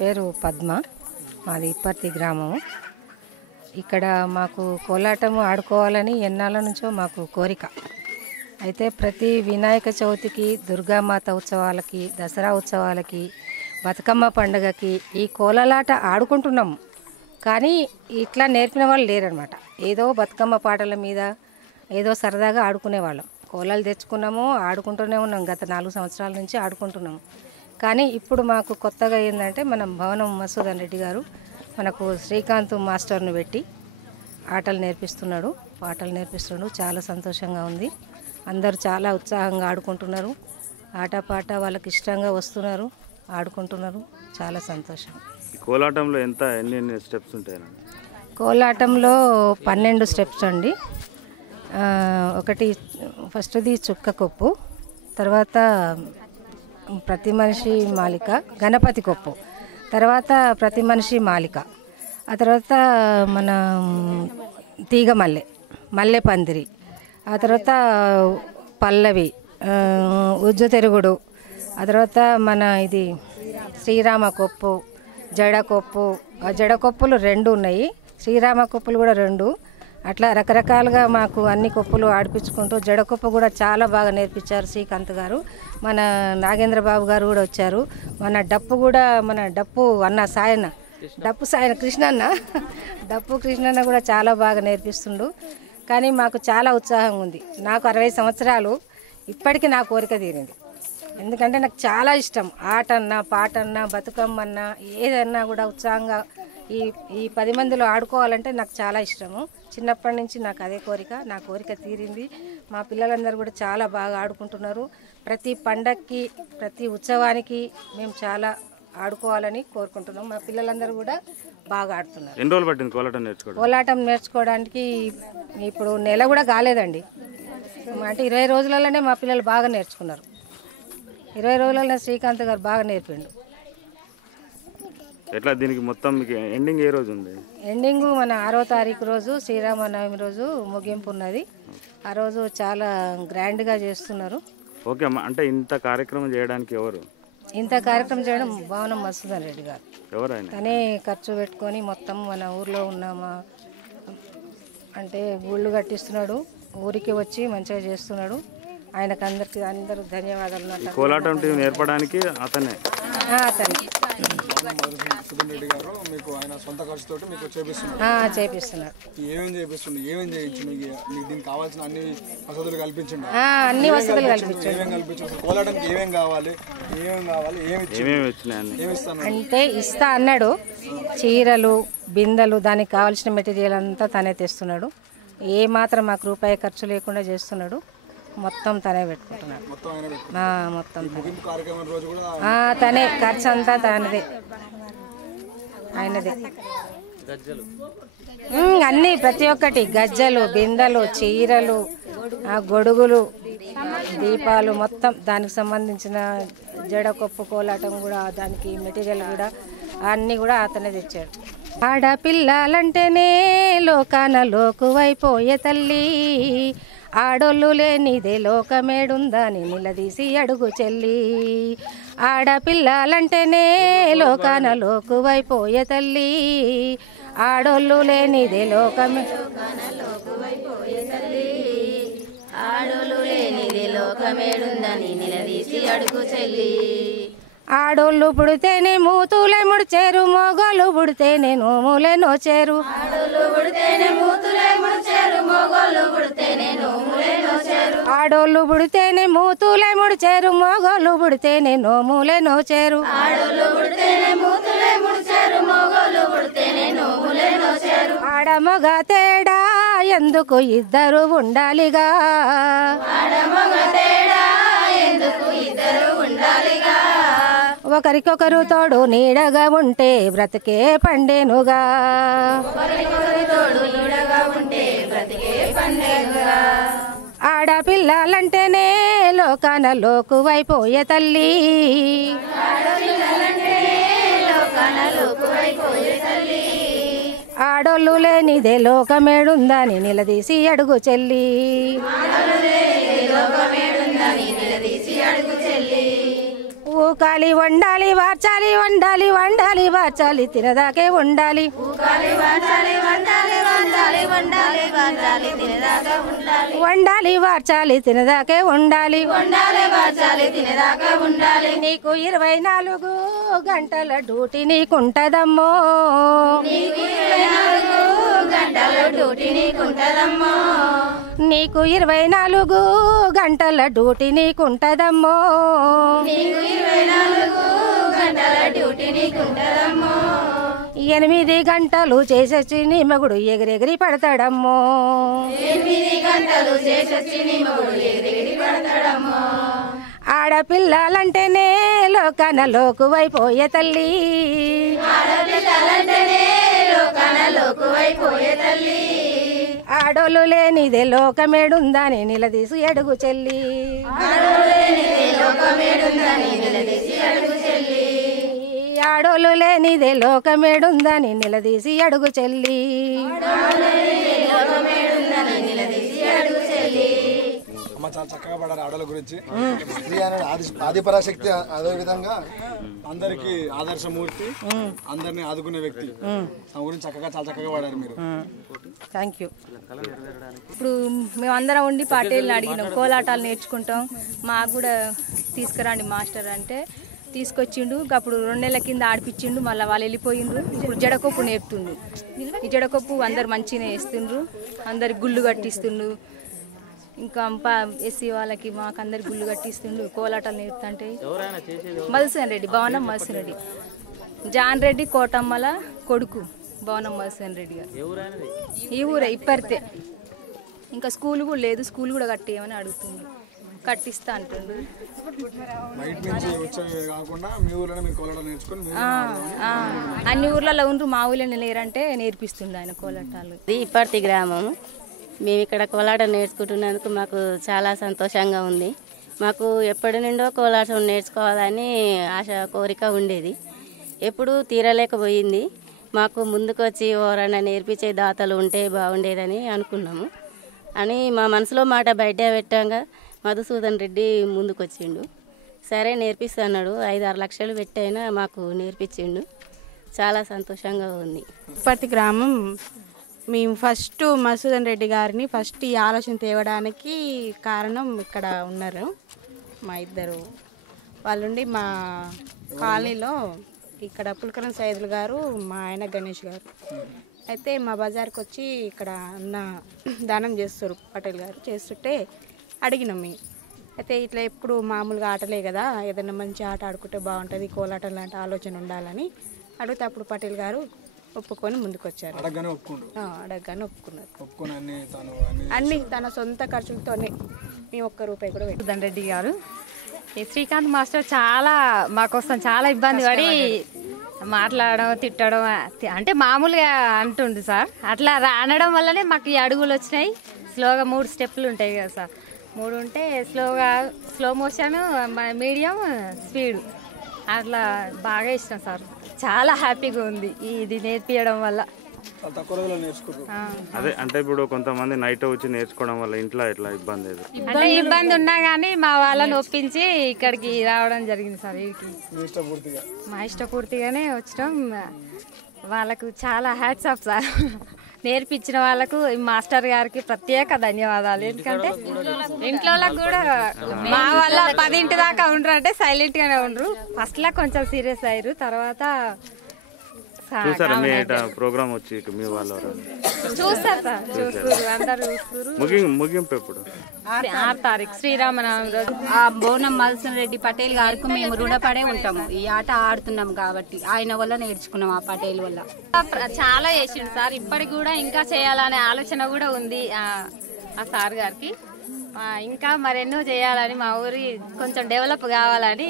పేరు పద్మ, మాది ఇప్పర్తి గ్రామం. ఇక్కడ మాకు కోలాటం ఆడుకోవాలని ఎన్నాళ్ళ నుంచో మాకు కోరిక. అయితే ప్రతి వినాయక చవితికి, దుర్గామాత ఉత్సవాలకి, దసరా ఉత్సవాలకి, బతుకమ్మ పండుగకి ఈ కోలాట ఆడుకుంటున్నాము. కానీ ఇట్లా నేర్పిన వాళ్ళు లేరనమాట. ఏదో బతుకమ్మ పాటల మీద ఏదో సరదాగా ఆడుకునేవాళ్ళం. కోలాలు తెచ్చుకున్నాము, ఆడుకుంటూనే ఉన్నాం. గత 4 సంవత్సరాల నుంచి ఆడుకుంటున్నాము. కానీ ఇప్పుడు మాకు కొత్తగా ఏంటంటే మనం భవనం మసూదన్ రెడ్డి గారు మనకు శ్రీకాంత్ మాస్టర్ను పెట్టి ఆటలు నేర్పిస్తున్నాడు, పాటలు నేర్పిస్తున్నాడు. చాలా సంతోషంగా ఉంది. అందరూ చాలా ఉత్సాహంగా ఆడుకుంటున్నారు. ఆటపాట వాళ్ళకి ఇష్టంగా వస్తున్నారు, ఆడుకుంటున్నారు. చాలా సంతోషం. కోలాటంలో ఎన్ని స్టెప్స్ ఉంటాయి? కోలాటంలో 12 స్టెప్స్ అండి. ఒకటి ఫస్ట్ది చుక్క కొప్పు, తర్వాత ప్రతి మనిషి మాలిక, గణపతి కొప్పు, తర్వాత ప్రతి మనిషి మాలిక, ఆ తర్వాత మన తీగ మల్లె పందిరి, ఆ తర్వాత పల్లవి, ఉజ్జు తెరుగుడు, ఆ తర్వాత మన ఇది శ్రీరామ కొప్పు, జడకొప్పు. ఆ జడకొప్పులు 2 ఉన్నాయి, శ్రీరామ కొప్పులు కూడా 2. అట్లా రకరకాలుగా మాకు అన్ని కొప్పులు ఆడిపించుకుంటూ జడకొప్పు కూడా చాలా బాగా నేర్పించారు శ్రీకాంత్ గారు. మన నాగేంద్ర బాబు గారు కూడా వచ్చారు. మన డప్పు అన్న సాయన్న, డప్పు సాయన కృష్ణన్న, డప్పు కృష్ణన్న కూడా చాలా బాగా నేర్పిస్తుండు. కానీ మాకు చాలా ఉత్సాహంగా ఉంది. నాకు 60 సంవత్సరాలు, ఇప్పటికీ నా కోరిక తీరింది. ఎందుకంటే నాకు చాలా ఇష్టం. ఆటన్నా, పాటన్నా, బతుకమ్మన్నా, ఏదన్నా కూడా ఉత్సాహంగా ఈ 10 మందిలో ఆడుకోవాలంటే నాకు చాలా ఇష్టము. చిన్నప్పటి నుంచి నాకు అదే కోరిక. నా కోరిక తీరింది. మా పిల్లలందరూ కూడా చాలా బాగా ఆడుకుంటున్నారు. ప్రతి పండక్కి, ప్రతి ఉత్సవానికి మేము చాలా ఆడుకోవాలని కోరుకుంటున్నాం. మా పిల్లలందరూ కూడా బాగా ఆడుతున్నారు. ఎన్ని రోజులు పట్టింది కోలాటం నేర్చుకోవడానికి? ఇప్పుడు నెల కూడా కాలేదండి. అంటే 20 రోజులలోనే మా పిల్లలు బాగా నేర్చుకున్నారు. 20 రోజులలో శ్రీకాంత్ గారు బాగా నేర్పిండు. ఎట్లా దీనికి మొత్తం ఎండింగ్ ఏ రోజు ఉంది? ఎండింగ్ మన 6వ తారీఖు రోజు, శ్రీరామనవమి రోజు ముగింపు ఉన్నది. ఆ రోజు చాలా గ్రాండ్గా చేస్తున్నారు. ఓకే అమ్మా, అంటే ఇంత కార్యక్రమం చేయడానికి ఎవరు? ఇంత కార్యక్రమం చేయడం భవనం మసూదన్ రెడ్డి గారు. ఎవరైనా తనే ఖర్చు పెట్టుకొని మొత్తం మన ఊర్లో ఉన్న అంటే గుళ్ళు కట్టిస్తున్నాడు. ఊరికి వచ్చి మంచిగా చేస్తున్నాడు. ఆయనకు అందరూ ధన్యవాదాలు. కోలాటం టీం నేర్పడానికి అతనే చేపిస్తున్నాడు. అన్ని వసతులు అంటే ఇస్తా అన్నాడు. చీరలు, బిందెలు, దానికి కావాల్సిన మెటీరియల్ అంతా తనే తెస్తున్నాడు. ఏ మాత్రం మాకు రూపాయి ఖర్చు లేకుండా చేస్తున్నాడు. మొత్తం తనే పెట్టుకుంటున్నాడు. మొత్తం తనే ఖర్చు అంతా తనదే, ఆయనదే. అన్నీ ప్రతి ఒక్కటి, గజ్జలు, బిందెలు, చీరలు, గొడుగులు, దీపాలు, మొత్తం దానికి సంబంధించిన జడకొప్పు కోలాటం కూడా, దానికి మెటీరియల్ కూడా అన్నీ కూడా అతనే తెచ్చాడు. ఆడపిల్లలంటేనే లోకాన లోకువైపోయే తల్లి, ఆడోళ్ళు లేనిదే లోకమేడుందని నిలదీసి అడుగు చెల్లి. ఆడపిల్లలంటేనే లోకాన లోకువైపోయే తల్లి, ఆడోళ్ళు లేనిదే లోకమేడుందని నిలదీసి అడుగు చెల్లి. ఆడోళ్ళు పుడితేనే మూతులే ముడిచేరు, మొగోళ్ళు పుడితేనే నోములే నోచేరు. ఆడోళ్ళు పుడితేనే మూతులే ముడిచేరు, మొగోళ్ళు పుడితేనే నోములే నోచేరు. ఆడోళ్ళు పుడితేనే మూతులే ముడిచేరు, మొగోళ్ళు పుడితేనే నోములే నోచేరు. ఆడోళ్ళు పుడితేనే మూతులే ముడిచేరు, మొగోళ్ళు పుడితేనే నోములే నోచేరు. ఆడమగ తేడా ఎందుకు ఇద్దరు ఉండాలిగా, ఆడమగ తేడా ఎందుకు ఇద్దరు ఉండాలిగా. ఒకరికొకరు తోడు నీడగా ఉంటే బ్రతికే పండేనుగా, ఆడపిల్లలంటేనే లోకాన లోకువైపోయే తల్లి, ఆడోళ్ళు లేనిదే లోకమేడుందని నిలదీసి అడుగు చెల్లి. ఊకాలి వండాలి వార్చాలి వండాలి వండాలి వార్చాలి తినదాకే వండాలి వండాలి వార్చాలి తినదాకే వండాలి నీకు 24 గంటల డ్యూటీ నీకుంటదమ్మో నీకు 24 గంటల డ్యూటీ నీకుంటదమ్మో 8 గంటలు చేసొచ్చి నీ మగుడు ఎగిరెగిరి పడతాడమ్మో ఆడపిల్లలంటేనే లోకాన లోకువైపోయే తల్లి ఆడోళ్ళు లేనిదే లోకమేడుందని నిలదీసి అడుగు చెల్లి ఆడోళ్ళు లేనిదే లోకమేడుందని నిలదీసి అడుగు చెల్లి చాలా చక్కగా పడారు ఆడల గురించి. స్త్రీ అనేది ఆదిపరాశక్తి, అదే విధంగా అందరికి ఆదర్శమూర్తి, అందరినీ ఆదుకునే వ్యక్తి. ఆ గురించి చక్కగా చాలా చక్కగా పడారు మీరు. Thank you. ఇప్పుడు మేమందరం ఉండి పాటేళ్ళని అడిగినాం, కోలాటాలు నేర్చుకుంటాం, మాకు కూడా తీసుకురండి మాస్టర్ అంటే తీసుకొచ్చిండు. అప్పుడు 2 నెలల కింద ఆడిపించిండు, మళ్ళీ వాళ్ళు వెళ్ళిపోయిండ్రు. ఇప్పుడు జడకొప్పు నేర్పుతుండు. ఈ జడకొప్పు అందరు మంచిగా వేస్తుండ్రు, అందరికి గుళ్ళు కట్టిస్తుండ్రు. ఇంకా ఎస్సీ వాళ్ళకి మాకు అందరికి గుళ్ళు కట్టిస్తుండ్రు. కోలాటాలు నేర్పుతుంటే మధుసూదన్ రెడ్డి, భవనం మధుసూదన్ రెడ్డి, జాన్ రెడ్డి కోటమ్మల కొడుకు భవనం మధుసూదన్ రెడ్డి గారు. ఈ ఊరే ఇప్పటితే. ఇంకా స్కూల్ కూడా లేదు, స్కూల్ కూడా కట్టేయమని అడుగుతుంది, కట్టిస్తా అంటుండు. అన్ని ఊర్లలో ఉండ్రు, మా ఊళ్ళో లేరంటే నేర్పిస్తుండే ఆయన కోలాటాలు. ఇప్పటి గ్రామం. మేము ఇక్కడ కోలాటం నేర్చుకుంటున్నందుకు మాకు చాలా సంతోషంగా ఉంది. మాకు ఎప్పటి నుండో కోలాటం నేర్చుకోవాలని ఆశ, కోరిక ఉండేది. ఎప్పుడూ తీరలేకపోయింది. మాకు ముందుకు వచ్చి ఎవరైనా నేర్పించే దాతలు ఉంటే బాగుండేదని అనుకున్నాము. అని మా మనసులో మాట బయట పెట్టాక మధుసూదన్ రెడ్డి ముందుకు వచ్చిండు. సరే నేర్పిస్తున్నాడు, 5-6 లక్షలు పెట్టైనా మాకు నేర్పించిండు. చాలా సంతోషంగా ఉంది. ఇప్పటి గ్రామం మేము ఫస్ట్ మధుసూదన్ రెడ్డి గారిని ఫస్ట్ ఈ ఆలోచన తేవడానికి కారణం ఇక్కడ ఉన్నారు మా ఇద్దరు వాళ్ళుండి. మా కాలనీలో ఇక్కడ పులకరం సైదులు గారు, మా ఆయన గణేష్ గారు అయితే మా బజార్కి వచ్చి ఇక్కడ అన్న దానం చేస్తారు పటేల్ గారు, చేస్తుంటే అడిగినాం మేము. అయితే ఇట్లా ఎప్పుడు మామూలుగా ఆటలే కదా, ఏదైనా మంచి ఆట ఆడుకుంటే బాగుంటుంది, కోలాటం లాంటి ఆలోచన ఉండాలని అడిగితే అప్పుడు పటేల్ గారు ఒప్పుకొని ముందుకు వచ్చారు. అడగగానే ఒప్పుకున్నారు. అన్ని తన సొంత ఖర్చులతోనే, మేము ₹1 కూడా మధుసూదన్ రెడ్డి గారు, ఈ శ్రీకాంత్ మాస్టర్ చాలా మాకోసం చాలా ఇబ్బంది పడి మాట్లాడడం, తిట్టడం, అంటే మామూలుగా అంటుండు సార్. అట్లా అనడం వల్లనే మాకు ఈ అడుగులు వచ్చినాయి. స్లోగా 3 స్టెప్పులు ఉంటాయి కదా సార్, 3 ఉంటే స్లోగా, స్లో మోషన్, మీడియం, స్పీడ్, అట్లా బాగా ఇష్టం సార్. చాలా హ్యాపీగా ఉంది ఇది నేర్పించడం వల్ల. అదే అంటే ఇప్పుడు కొంతమంది నైట్ వచ్చి నేర్చుకోవడం వల్ల ఇంట్లో ఎట్లా ఇబ్బంది? అంటే ఇబ్బంది ఉన్నా గానీ మా వాళ్ళని ఒప్పించి ఇక్కడికి రావడం జరిగింది సార్. వీడికి మా ఇష్టపూర్తిగానే వచ్చడం. వాళ్ళకు చాలా హ్యాట్స్ ఆఫ్ సార్. నేర్పించిన వాళ్ళకు మాస్టర్ గారికి ప్రత్యేక ధన్యవాదాలు. ఎందుకంటే ఇంట్లో కూడా మా వల్ల 10 దాకా ఉండరు, అంటే సైలెంట్ గానే ఉండరు. ఫస్ట్ లా కొంచెం సీరియస్ అయ్యారు, తర్వాత చూసారా మీ ప్రోగ్రామ్ వచ్చి మీ వాళ్ళు చూస్తారు సార్, చూస్తారు, అందరు చూస్తారు. ముగింపు ఎప్పుడు? 6 తారీఖు శ్రీరామనవమి రోజు. ఆ బోనం మధుసూదన్ రెడ్డి పటేల్ గారికి మేము రుణపడే ఉంటాము. ఈ ఆట ఆడుతున్నాం కాబట్టి ఆయన వల్ల నేర్చుకున్నాం, ఆ పటేల్ వల్ల. చాలా చేసిండు సార్, ఇప్పటికి కూడా ఇంకా చేయాలనే ఆలోచన కూడా ఉంది ఆ సార్ గారికి. ఇంకా మరెన్నో చేయాలని, మా ఊరి కొంచెం డెవలప్ కావాలని